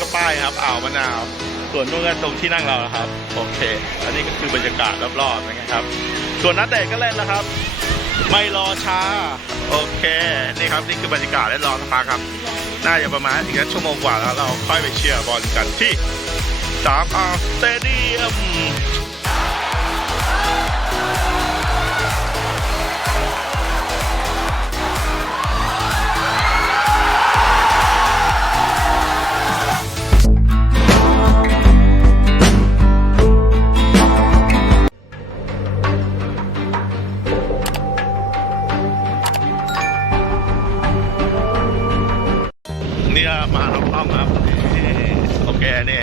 ก็ป้ายครับอ่าวมะนาว ส่วนนู้นก็ตรงที่นั่งเราครับ โอเค อันนี้ก็คือบรรยากาศรอบๆนะครับ ส่วนนัดเตะก็เล่นแล้วครับ ไม่รอช้า โอเค นี่ครับนี่คือบรรยากาศและรอสักพักครับ น่าจะประมาณอีกสักชั่วโมงกว่าแล้วเราค่อยไปเชียร์บอลกันที่สามอาร์สเตเดียม เนี่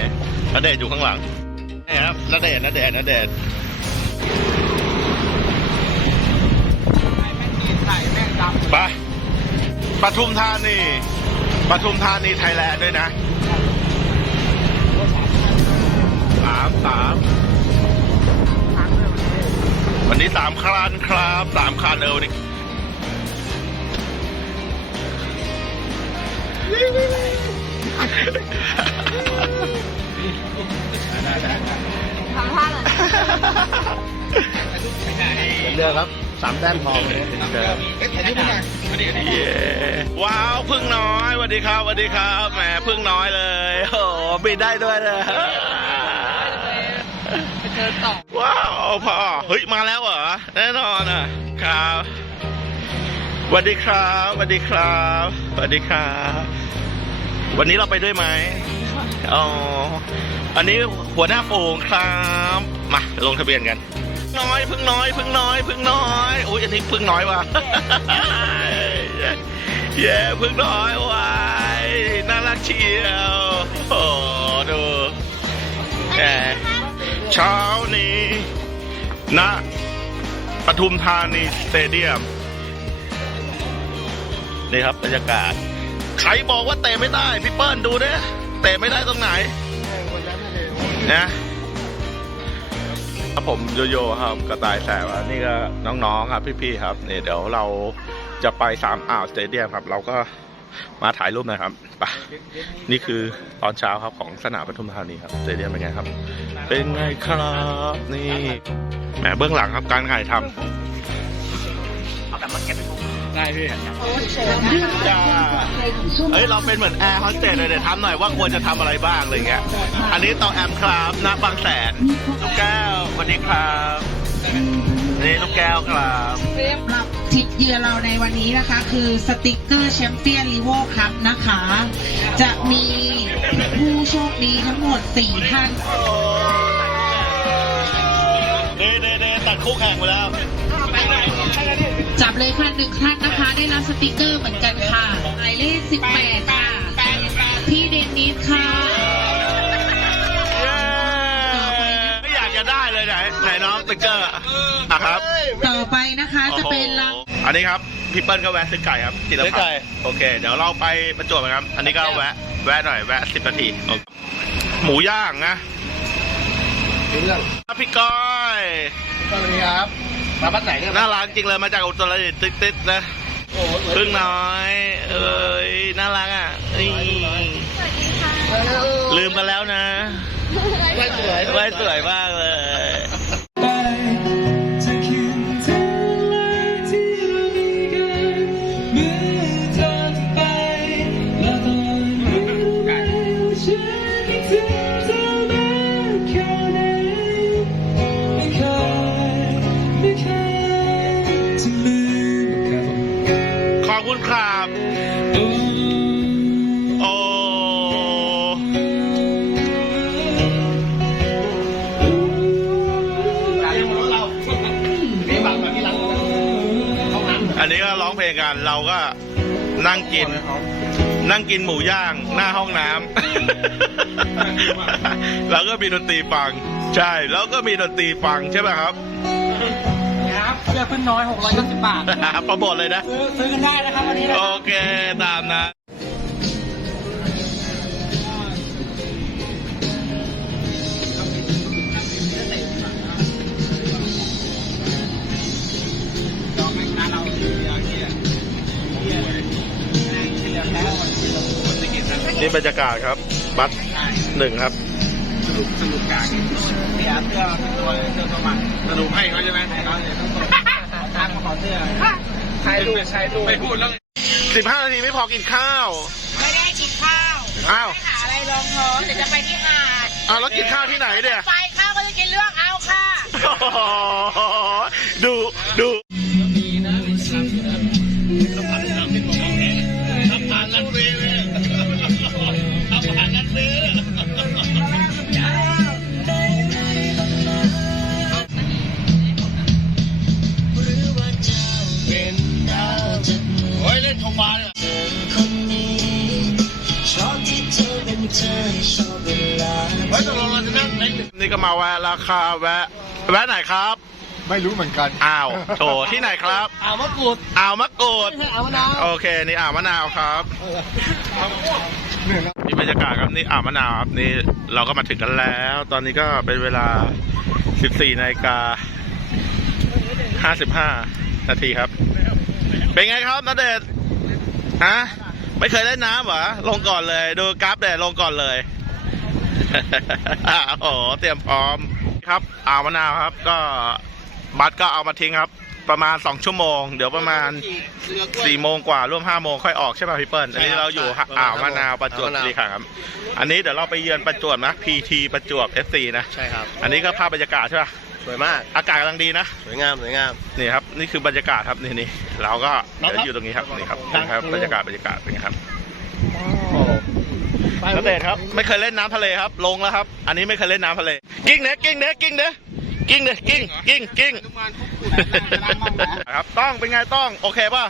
นาเดชอยู่ข้างหลังนี่ครับนาเดชนาเดชนาเดชไปปทุมธานีปทุมธานีไทยแลนด์ด้วยนะสามสามวันนี้สามครันครับสามคันเออวันนี้ ทำท่าเลยเรือครับสามแต้มทองเลยเย้ว้าวพึ่งน้อยสวัสดีครับสวัสดีครับแหมพึ่งน้อยเลยโอ้โหบินได้ด้วยเลยไปเจอต่อว้าวพ่อเฮ้ยมาแล้วเหรอแน่นอนอะครับสวัสดีครับสวัสดีครับสวัสดีครับ วันนี้เราไปด้วยไหมอ๋ออันนี้หัวหน้าฝูงครับ มาลงทะเบียนกัน น้อยพึ่งน้อยพึ่งน้อยพึ่งน้อยอุ้ยอันนี้พึ่งน้อยว่ะเย้พึ่งน้อยว้ายน่ารักเชียวโอ้ดูแหมเช้านี้ณปทุมธานีสเตเดียม นี่ครับบรรยากาศ ใครบอกว่าเตะไม่ได้พี่เปิ้ลดูดิเตะไม่ได้ตรงไหนนะครับผมโยโย่ครับกระต่ายแสบนี่ก็น้องๆครับพี่ๆครับนี่เดี๋ยวเราจะไปสามอ่าวสเตเดียมครับ เราก็มาถ่ายรูปหนะครับไปนี่คือตอนเช้าครับของสนามปทุมธานีครับสเตเดียมเป็นไงครับ เป็นไงครับนี่แหมเบื้องหลังครับการถ่ายทำได้พี่จ้าเฮ้ยเราเป็นเหมือนแอร์โฮสเตสเลยเดี๋ยวทำหน่อยว่าควรจะทำอะไรบ้างอะไรเงี้ย อันนี้ต่อแอมครับณบางแสนลูกแก้วสวัสดีครับนี่ลูกแก้วครับเรียบสำหรับทริปเยือนเราในวันนี้นะคะ คือสติกเกอร์แชมเปี้ยนลีโวครับนะคะ จะมีผู้โชคดีทั้งหมด 4 ท่านเด้เด้เด้ตัดคู่แข่งไปแล้ว จับเลยค่ะหนึ่งท่านนะคะ ได้รับสติกเกอร์เหมือนกันค่ะหมายเลข18ค่ะ พี่เดนนิสค่ะเย้ไม่อยากจะได้เลยไหนไหนน้องติ๊กเกอร์อะครับต่อไปนะคะจะเป็นรางโอ้โหอันนี้ครับพี่เปิ้ลก็แวะซื้อไก่ครับจิตรซื้อพัไก่ฒน์โอเค เดี๋ยวเราไปประจวบกันครับ อันนี้ก็แวะแวะหน่อยแวะสิบนาทีโอเคหมูย่างนะเรื่องครับพี่ก้อย สวัสดีครับ มาบ้านไหนเนี่ยน่ารักจริงเลยมาจากอุตรดิตถ์ติ๊ดๆนะโอ้โหพึ่งน้อย เอ้ยน่ารักอะเอ้ยลืมกันแล้วนะไม่สวย ไว้สวยมากเลย นั่งกินหมูย่างหน้าห้องน้ำ แล้วก็มีดนตรีฟัง ใช่ แล้วก็มีดนตรีฟังใช่ไหมครับครับเสื้อพึ่งน้อย690บาทโประบทเลยนะ ซื้อซื้อกันได้นะครับวันนี้นะโอเค ตามนะ นี่บรรยากาศครับ บัตรหนึ่งครับสรุปสรุปการนี่ครับเสื้อตัวเสื้อสมัครสรุปให้เขาใช่ไหมให้เขาเนี่ยต้องส่งทางมาขอเสื้อใช้ดูใช้ดูไม่พูดแล้วสิบห้านาทีไม่พอกินข้าว ไม่ได้กินข้าวอ้าวหาอะไรรองท้องเดี๋ยวจะไปที่หาดอ้าวแล้วกินข้าวที่ไหนเนี่ยไปข้าวก็จะกินเรื่องเอาค่ะดูดู ก็มาแวะราคาแวะแวะไหนครับ ไม่รู้เหมือนกันอ้าวโถที่ไหนครับอ่าวมะกรูดอ่าวมะกรูด ไม่ใช่อ่าวมะนาวโอเค นี่อ่าวมะนาวครับเหนื่อยแล้วนี่บรรยากาศครับนี่อ่าวมะนาวครับนี่เราก็มาถึงกันแล้ว ตอนนี้ก็เป็นเวลา 14นาฬิกา55 นาทีครับ เป็นไงครับนาเดชน์ฮะไม่เคยเล่นน้ำเหรอลงก่อนเลย ดูกราฟเดดลงก่อนเลยโอ้โหเตรียมพร้อม ครับอ่าวมะนาวครับ ก็บัตรก็เอามาทิ้งครับ ประมาณ2ชั่วโมง เดี๋ยวประมาณ4โมงกว่าร่วม5โมงค่อยออกใช่ป่ะพี่เปิ้ลอันนี้เราอยู่อ่าวมะนาวประจวบคีรีขันธ์ครับ อันนี้เดี๋ยวเราไปเยือนประจวบนะ PT ประจวบ FC นะใช่ครับ อันนี้ก็ภาพบรรยากาศใช่ป่ะสวยมากอากาศกำลังดีนะสวยงามสวยงามนี่ครับนี่คือบรรยากาศครับนี่นี่เราก็เดี๋ยวอยู่ตรงนี้ครับนี่ครับนี่ครับบรรยากาศบรรยากาศเป็นไงครับ นักเตะครับ ไม่เคยเล่นน้ำทะเลครับ ลงแล้วครับ อันนี้ไม่เคยเล่นน้ำทะเล กิ้งเด้กิ้งเด้กิ้งเด้กิ้งเด้กิ้งกิ้งกิ้งครับต้องเป็นไงต้องโอเคป่ะ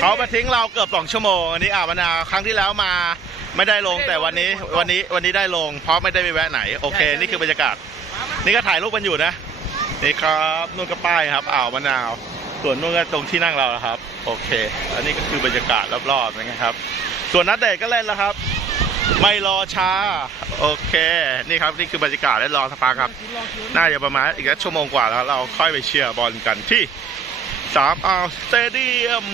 เขามาทิ้งเราเกือบสองชั่วโมงอันนี้อ่าวมะนาวครั้งที่แล้วมาไม่ได้ลงแต่วันนี้วันนี้วันนี้ได้ลง เพราะไม่ได้ไปแวะไหนโอเค นี่คือบรรยากาศ นี่ก็ถ่ายรูปกันอยู่นะนี่ครับนู่นก็ป้ายครับอ่าวมะนาว ส่วนนู่นก็ตรงที่นั่งเราครับ โอเค อันนี้ก็คือบรรยากาศรอบๆนะครับ ส่วนนัดเดทก็เล่นแล้วครับ ไม่รอช้า โอเค นี่ครับ นี่คือบรรยากาศและรอสปาครับ น่าจะประมาณอีกสักชั่วโมงกว่าแล้วเราค่อยไปเชียร์บอลกันที่สามอ่าวสเตเดียม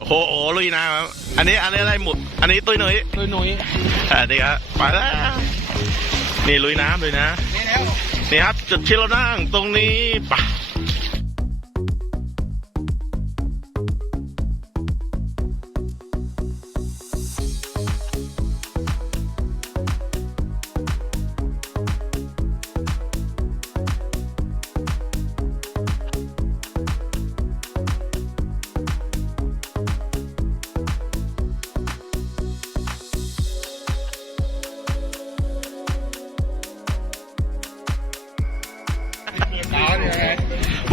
โอ้โหลุยน้ำครับอันนี้อันนี้อะไรหมุด อันนี้ตุ้ยหนุยตุ้ยหนุยอ่านี่ครับไปแล้ว นี่ลุยน้ำเลยนะ นี่แล้วนี่ครับจุดที่เรานั่งตรงนี้ปะ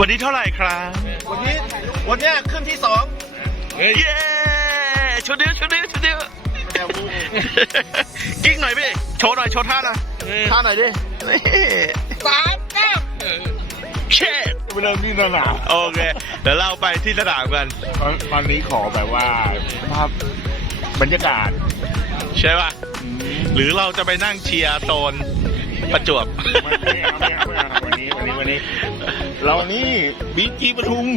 วันนี้เท่าไหร่ครับวันนี้วันเนี้ยขึ้นที่สองเย้ชุดเดียวชุดเดียวชุดเดียวกิ้งหน่อยพี่โชว์หน่อยโชว์ท่าหน่อยท่าหน่อยดินี่สามเก้าเช็ดไปเริ่มที่สนามโอเคเดี๋ยวเราไปที่สนามกันตอนตอนนี้ขอแบบว่าภาพบรรยากาศ ใช่ป่ะหรือเราจะไปนั่งเชียร์โซน ประจวบไม่ไม่เอาไม่เอาไม่เอาวันนี้วันนี้วันนี้ เรานี่บีจีปทุม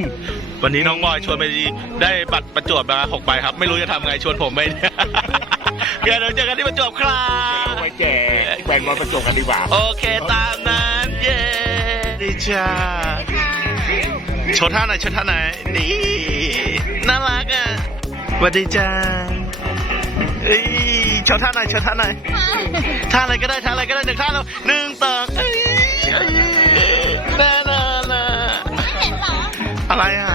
วันนี้น้องบอยชวนไปได้บัตรประจวบมาหกใบครับ ไม่รู้จะทำไงชวนผมไปเดี๋ยวเราเจอกันที่ประจวบครับเอาไว้แจกแบ่งมาประจบกันดีกว่า โอเคตามนั้นเย้ดีจ้าโชว์ท่าไหนอยโชว์ท่าไหนอยนี่น่ารักอะสวัสดีจ้าเอ้ย โชว์ท่าไหนอยโชว์ท่าไหนอยท่าอะไรก็ได้ท่าอะไรก็ได้หนึ่งท่าแล้วหนึ่งสองแน่นอนอะอะไรอะ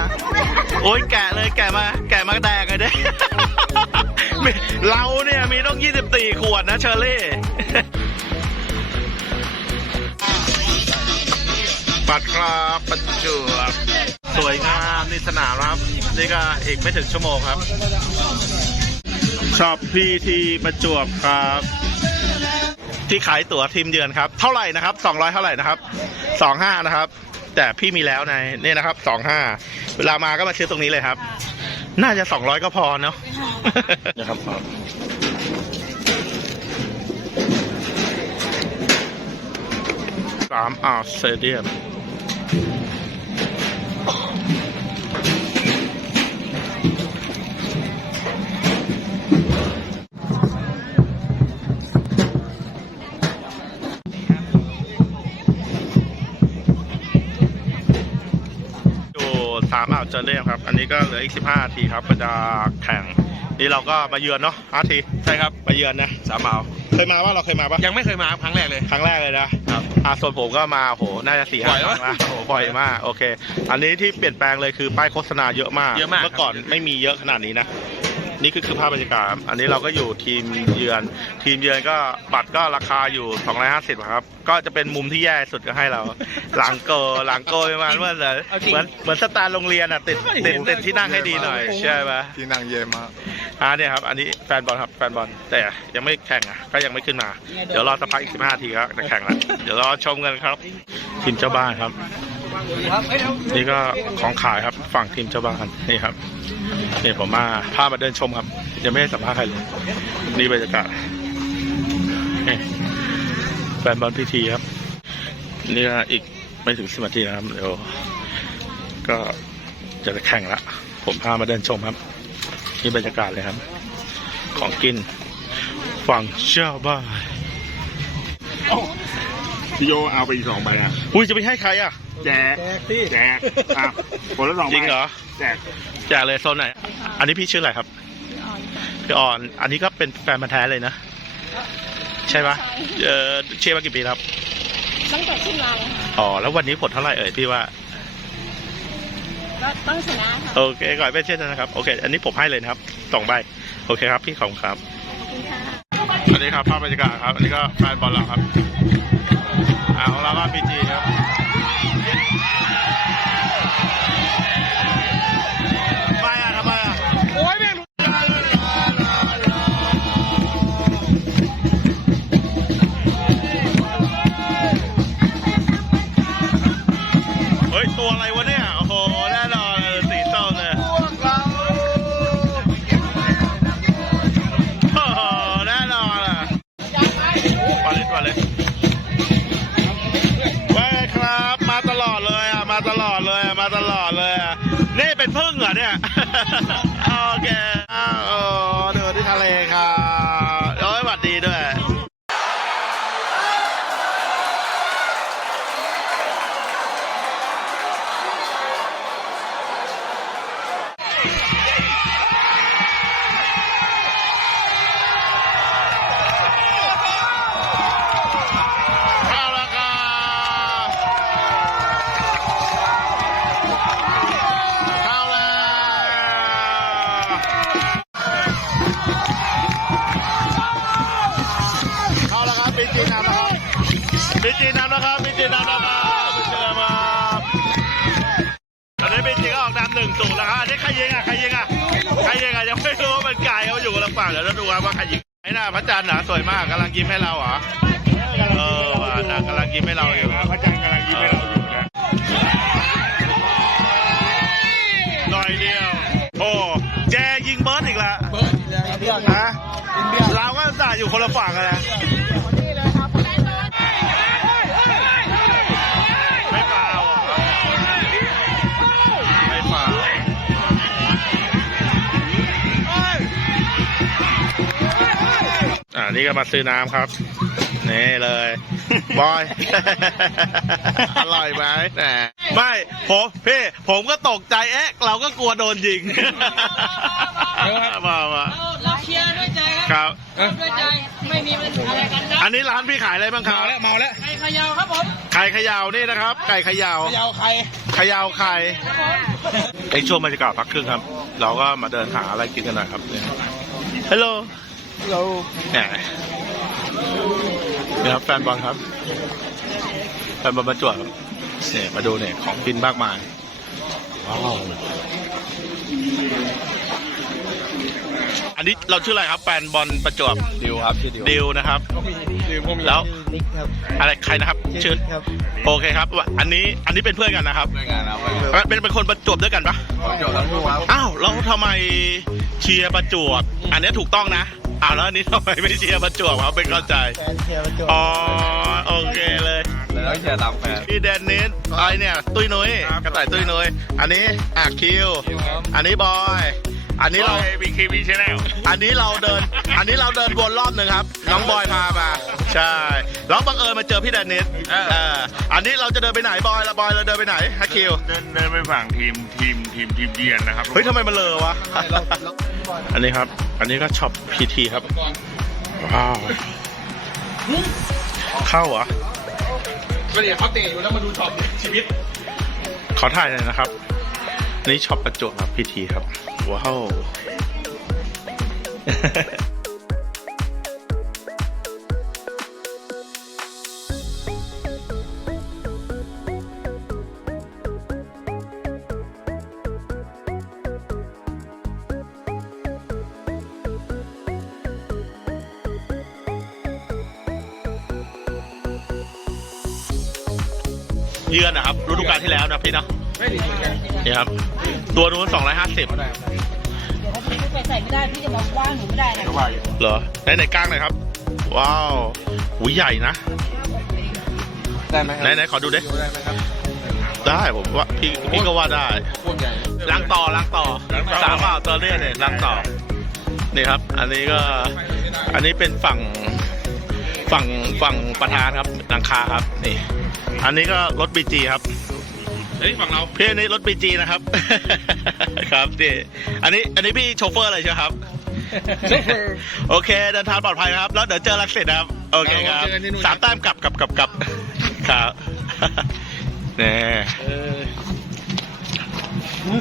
โอ้ยแกะเลยแกะมา แกะมาแดกเลยเด้เราเนี่ยมีต้อง24ขวดนะเชอรี่ปัดครับประจวบสวยงามนี่สนามครับ นี่ก็อีกไม่ถึงชั่วโมงครับ ชอบพีทีประจวบครับ ที่ขายตั๋วทีมเยือนครับ เท่าไหร่นะครับ 200 เท่าไหร่นะครับ25นะครับ แต่พี่มีแล้วในนี่นะครับ25เวลามาก็มาซื้อตรงนี้เลยครับ น่าจะ 200 ก็พอเนาะนะครับสามอ่าวสเตเดียม สามอ่าวเจอเล่มครับ อันนี้ก็เหลืออีก15นาทีครับก็จะแข่ง นี่เราก็มาเยือนเนาะอาทีใช่ครับมาเยือนนะสามอ่าวเคยมาว่าเราเคยมาปะยังไม่เคยมาครับครั้งแรกเลย ครั้งแรกเลยนะครับอ่าส่วนผมก็มาโหน่าจะสี่บ่ห้าอยคปะรั้งละโหบ่อยมากโอเค อันนี้ที่เปลี่ยนแปลงเลยคือป้ายโฆษณาเยอะมากเยอะมากเมื่อก่อนไม่มีเยอะขนาดนี้นะ นี่คือคือภาพบรรยากาศครับอันนี้เราก็อยู่ทีมเยือน ทีมเยือนก็บัตรก็ราคาอยู่ 250ครับ ก็จะเป็นมุมที่แย่สุดก็ให้เรา หลังโกหลังโกประมาณว่าเหมือนเหมือนเหมือนสตาร์โรงเรียนอะติดติดติดที่นั่งให้ดีหน่อยใช่ไหมที่นั่งเย็นมากอ่าเนี่ยครับ อันนี้แฟนบอลครับแฟนบอลแต่ยังไม่แข่งอะก็ยังไม่ขึ้นมา เดี๋ยวรอสักพักอีก15นาทีก็จะแข่งแล้วเดี๋ยวรอชมกันครับ ทีมเจ้าบ้านครับ นี่ก็ของขายครับฝั่งทีมเจ้าบ้านนี่ครับนี่ผมมาพามาเดินชมครับ ยังไม่ได้สัมภาษณ์ใครเลยนี่บรรยากาศนี่แฟนบอลพิธีครับ นี่ก็อีกไม่ถึงสิบนาทีนะครับเดี๋ยวก็จะแข่งละผมพามาเดินชมครับนี่บรรยากาศเลยครับ ของกินฝั่งเจ้าบ้านพี่โยเอาไปอีกสองใบอะอุ้ยจะไปให้ใครอะ แจกแจกอะคนละสองใบจริงเหรอแจกแจกเลยโซนไหน อันนี้พี่ชื่ออะไรครับพี่ออน อันนี้ก็เป็นแฟนมาแท้เลยนะ ใช่ปะเออเชียร์มากี่ปีแล้วครับ ตั้งแต่ขึ้นมาเลยค่ะอ๋อ แล้ววันนี้ผลเท่าไหร่เอ่ยพี่ว่า ก็ต้องชนะค่ะ โอเคก่อนเป็นเช่นนั้นนะครับ โอเค อันนี้ผมให้เลยนะครับสองใบ โอเคครับ พี่ขอบคุณครับอันนี้ครับภาพบรรยากาศครับ อันนี้ก็แฟนบอลเราครับ อ่าของเราก็พีจีครับ ตลอดเลย นี่เป็นพึ่งเหรอเนี่ย โอเค ครับว่าใครยิงไอ้หน้าพระจันทร์เหรอสวยมากกำลังยิ้มให้เราเหรอเออว่ะน่ะกำลังยิ้มให้เราอยู่พระจันทร์กำลังยิ้มให้เราอยู่นะหน่อยเดียว โอ้แจยิงเบิร์ดอีกแล้วฮะเราก็สาอยู่คนละฝั่งกันนะ นี่ก็มาซื้อน้ำครับ นี่เลย บอย อร่อยไหมแหมไม่ผมพี่ผมก็ตกใจเอ๊ะ เราก็กลัวโดนยิงมามาเราเชียร์ด้วยใจคครับรับ ด้วยใจไม่มีปัญหาอะไรกันนะอันนี้ร้านพี่ขายอะไรบ้างครับเมาแล้วเมาแล้วใครเขยาวครับผมไก่เขยาวนี่นะครับ ไก่เขยาวยาวใคร เขยาวไข่ในช่วงบรรยากาศพักครึ่งครับ เราก็มาเดินหาอะไรกินกันหน่อยครับฮัลโหล เราแหมนี่ครับแฟนบอลครับแฟนบอลประจวบครับเนี่ยมาดูเนี่ยของกินมากมายว้าวอันนี้เราชื่ออะไรครับแฟนบอลประจวบดิวครับชื่อดิวดิวนะครับดิวพวกมีแล้วนิกครับอะไรใครนะครับชื่อครับโอเคครับ อันนี้อันนี้เป็นเพื่อนกันนะครับด้วยกันแล้วเป็นเป็นคนประจวบด้วยกันปะจบทั้งคู่ครับอ้าวแล้วทำไมเชียร์ประจวบ อันนี้ถูกต้องนะ อ้าวแล้วอันนี้ทำไมไม่เชียร์ประจวบครับเป็นเข้าใจ แฟนเชียร์มาจบอ๋อโอเคเลย แล้วเชียร์ตามแฟน พี่แดนนิสไอเนี่ย ตุ้ยนุ้ยกระต่ายตุ้ยนุ้ยอันนี้อะคิว อันนี้บอย อันนี้เรา บีคีบีชแนลอันนี้เราเดิน อันนี้เราเดินวนรอบหนึ่งครับ น้องบอยพามา ใช่ แล้วบังเอิญมาเจอพี่แดนนิสเอออันนี้เราจะเดินไปไหนบอยละบอยเราเดินไปไหนฮักคิว เดินเดินไปฝั่งทีมทีมทีมทีมเยือนนะครับเฮ้ยทำไมมันเลอวะ อันนี้ครับ อันนี้ก็ช็อปพีทีครับ ว้าว เข้าเหรอก็เนี่ยเขาเตะอยู่แล้วมาดูช็อปชีวิต ขอถ่ายหน่อยนะครับ นี่ช็อปประจวบครับพีทีครับ ว้าว เยือนนะครับฤดูกาลที่แล้วนะพี่เนาะไม่ดีเหมือนกันนี่ครับ ตัวนู้น250เดี๋ยวถ้าพี่ไม่ไปใส่ไม่ได้พี่จะบอกว่าหนูไม่ได้นะเหรอไหนไหนกลางหน่อยครับ ว้าวหูใหญ่นะได้ไหมครัไหนไหนขอดูดิได้ไหมครับได้ผมว่าพี่พี่ก็ว่าได้โคตรใหญ่ล้างต่อล้างต่อสามเปล่าตัวเลือดเนี่ยล้างต่อนี่ครับ อันนี้ก็อันนี้เป็นฝั่งฝั่งฝั่งประธานครับหลังคาครับนี่ อันนี้ก็รถบีจีครับเฮ้ยฝั่งเราพี่อันนี้รถบีจีนะครับ ครับนี่อันนี้อันนี้พี่โชเฟอร์เลยใช่ไหมครับโชเฟอร์โอเคเดินทางปลอดภัยครับ แล้วเดี๋ยวเจอรักเสร็จนะครับ โอเคครับเจอกันที่นู่นสามแต้มกลับกลับกลับกลับครับนี่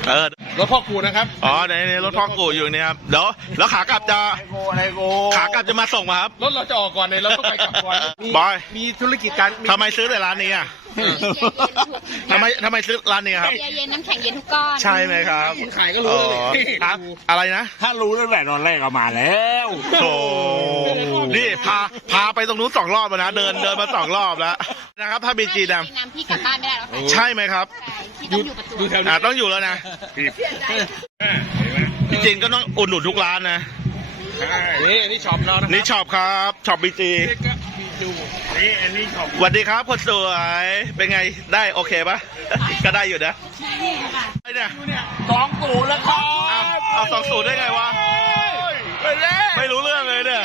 เออ รถพ่อครูนะครับ อ๋อในในรถพ่อกูอยู่นี่ครับเดี๋ยวแล้วขากลับจะโกอะไรโกขากลับจะมาส่งมาครับ รถเราจะออกก่อนเนี่ยเราต้องไปกลับก่อนมีบอย มีธุรกิจการมีทำไมซื้อแต่ร้านนี้อะ ทำไมทำไมซื้อร้านนี้ครับเบียร์เย็นน้ำแข็งเย็นทุกก้อน ใช่ไหมครับคนขายก็รู้เลยอ๋อนี่ครับอะไรนะ ถ้ารู้ตั้งแต่ตอนแรกก็มาแล้วโอ้นี่พาพาไปตรงนู้นสองรอบแล้วนะ เดินเดินมาสองรอบแล้วนะครับ ถ้าบีจีดน้ำพี่กลับบ้านไม่ได้แล้วค่ะำใช่ไหมครับ พี่ต้องอยู่ประตูดูแถวอ่านี้ต้องอยู่แล้วนะทีมจริงๆก็ต้องอุดหนุนทุกร้านนะนี่นี่ช็อปเรานะนี่ช็อปครับช็อปบีจี นี่ก็มี ดูนี่อันนี้ของสวัสดีครับคนสวย เป็นไงได้โอเคปะ ก็ได้อยู่นะไอ้เนี่ยสองตูแล้วครับเอาเอาสองศูนย์ได้ไงวะไปแล้วไม่รู้เรื่องเลยเนี่ย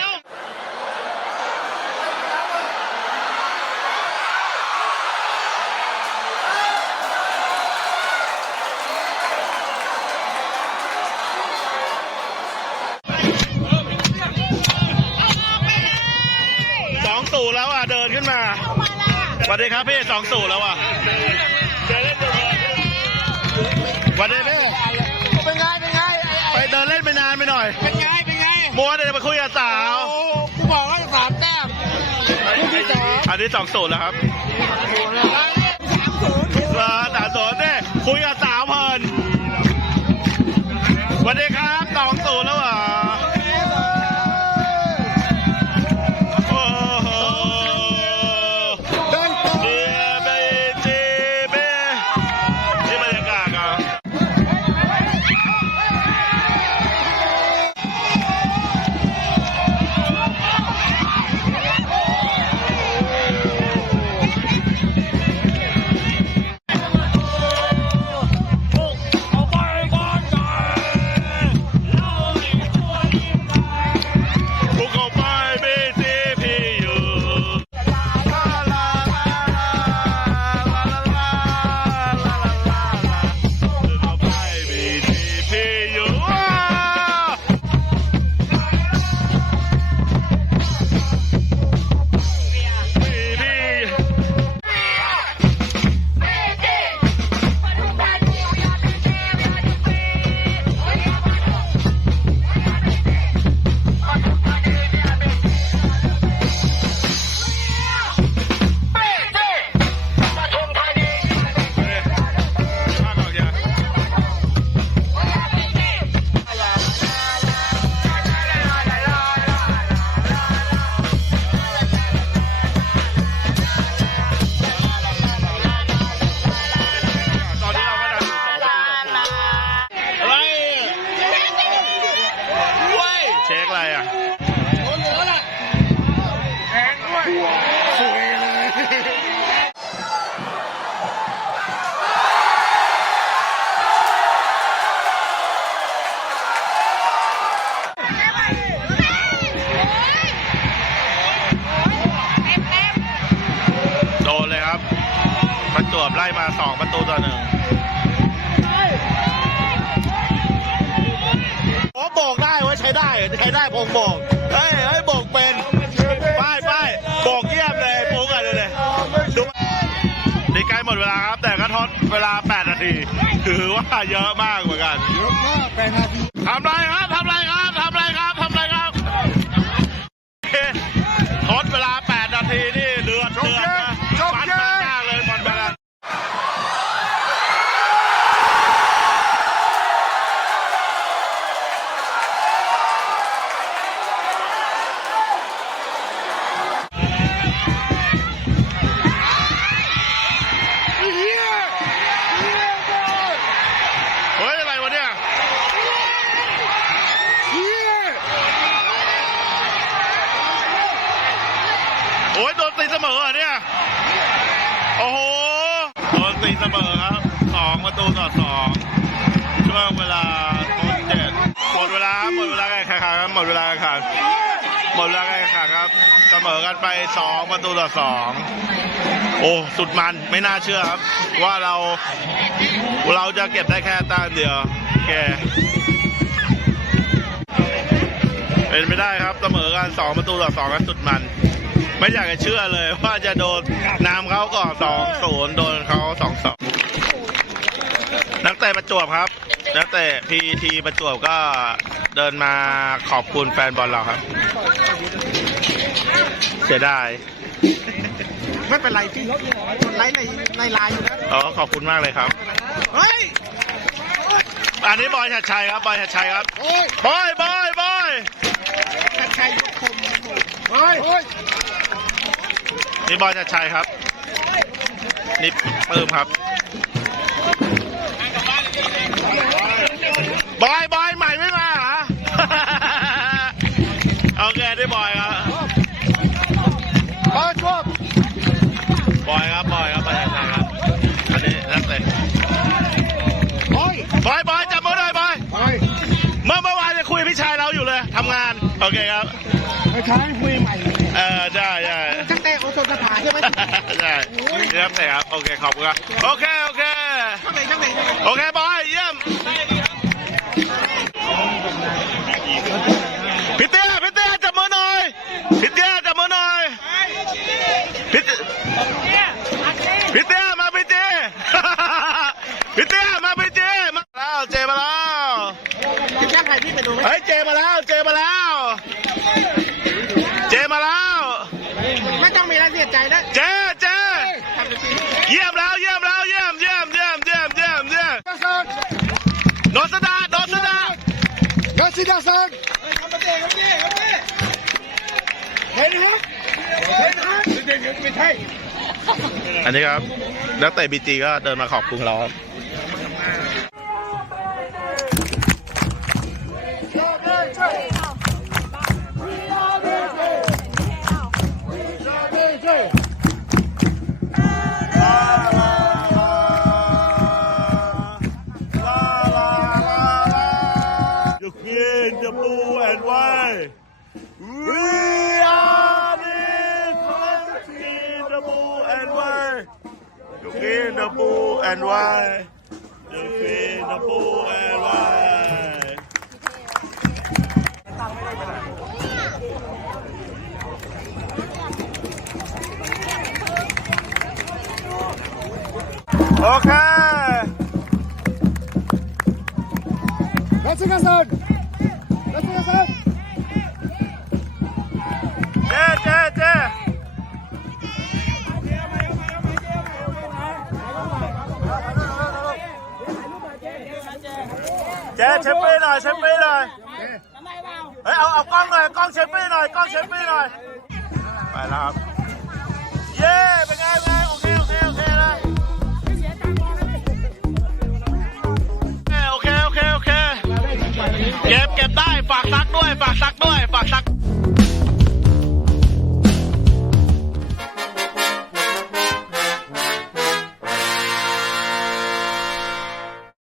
สองศูนย์แล้วอะเดินขึ้นมาสวัสดีครับพี่สองศูนย์แล้วอะสวัสดีพี่เป็นไงเป็นไงไปเดินเล่นไปนานไปหน่อย เป็นไงเป็นไงมัวเดินไปคุยกับสาวโอ้กูบอกว่าสามแต้มลูกที่สองอันนี้สองศูนย์แล้วครับเออสามศูนย์เนี่ยคุยกับสาวเพลินสวัสดีครับสองศูนย์แล้วเหรอ กโบกเฮ้ยเฮ้ยโบกเป็นป้ายป้ายโบกเยี่ยมเลยโบกกันเลยเลยดูนี่ใกล้หมดเวลาครับ แต่ก็ทดเวลา 8 นาที ถือว่าเยอะมากเหมือนกันเยอะมากแปดนาทีทำไรครับทำไรครับทำไรครับทำไรครับทดเวลา 8 นาทีนี่เดือดเดือดนะฟันมากเลยบอลบอล เฮ้ย อะไรวะเนี่ย โอ้ยโดนตีเสมอเหรอเนี่ย โอ้โห โดนตีเสมอครับสองประตูต่อสองช่วงเวลาทดเจ็ดหมดเวลาหมดเวลาการแข่งขันครับหมดเวลาการแข่งขันหมดเวลาการแข่งขันครับเสมอกันไปสองประตูต่อสองโอ้สุดมันไม่น่าเชื่อครับ ว่าเราเราจะเก็บได้แค่แต้มเดียวแกเป็นไม่ได้ครับเสมอกันสองประตูต่อสองกันสุดมัน ไม่อยากจะเชื่อเลยว่าจะโดนนำเขาก่อนสองศูนย์โดนเขาสองสองนักเตะประจวบครับ นักเตะพีทีประจวบก็เดินมาขอบคุณแฟนบอลเราครับ เสียดายไม่เป็นไรพี่กดไลค์ในในไลน์อยู่นะอ๋อขอบคุณมากเลยครับเฮ้ยอันนี้บอยชัดชัยครับบอยชัดชัยครับบอยบอยบอยใครยกผมเฮ้ยเฮ้ย นี่บอยชัดชัยครับ นี่ปื้มครับ บอย บอย ใหม่ไม่มาเหรอ โอเคได้บอยครับ บอลชวบบอยครับ บอยครับบอยชัดชัยครับ อันนี้นักเตะเฮ้ยบอย บอยจับมือหน่อยบอยเฮ้ยเมื่อเมื่อวานจะคุยกับพี่ชายเราอยู่เลยทำงาน โอเคครับ ไม่ใช่คุยใหม่ เออใช่ใช่ ใช่เยี่ยมเลยครับโอเคขอบคุณครับโอเคโอเคโอเคบอยเยี่ยมพี่เตี้ยพี่เตี้ยจับมือหน่อยพี่เตี้ยจับมือหน่อยพี่เตี้ยพี่เตี้ยมาพี่เตี้ยพี่เตี้ยมาพี่เตี้ยมาแล้วเจมาแล้วพี่ช่างใครพี่ไปดูไหมเฮ้ยเจมาแล้วเจมาแล้ว เยี่ยมแล้วเยี่ยมแล้วเยี่ยมเยี่ยมเยี่ยมเยี่ยมเยี่ยมเยี่ยมกระสันโดนสดาโดนสดากระสิกระสันทำไปเด็กครับพี่ครับพี่เฮนครับเห็นครับเด็กๆไม่ใช่อันนี้ครับแล้วเตะบีจีก็เดินมาขอบคุณเราครับ clean the blue and white. We are the clean the blue and white. You clean the blue and white. You clean the blue and white. โอเค กระสิ กระสันกระสิกระสันเจ๊เจ๊เจ๊เจ๊เชฟปี้ห ฝากซักด้วย ฝากซักด้วย ฝากซัก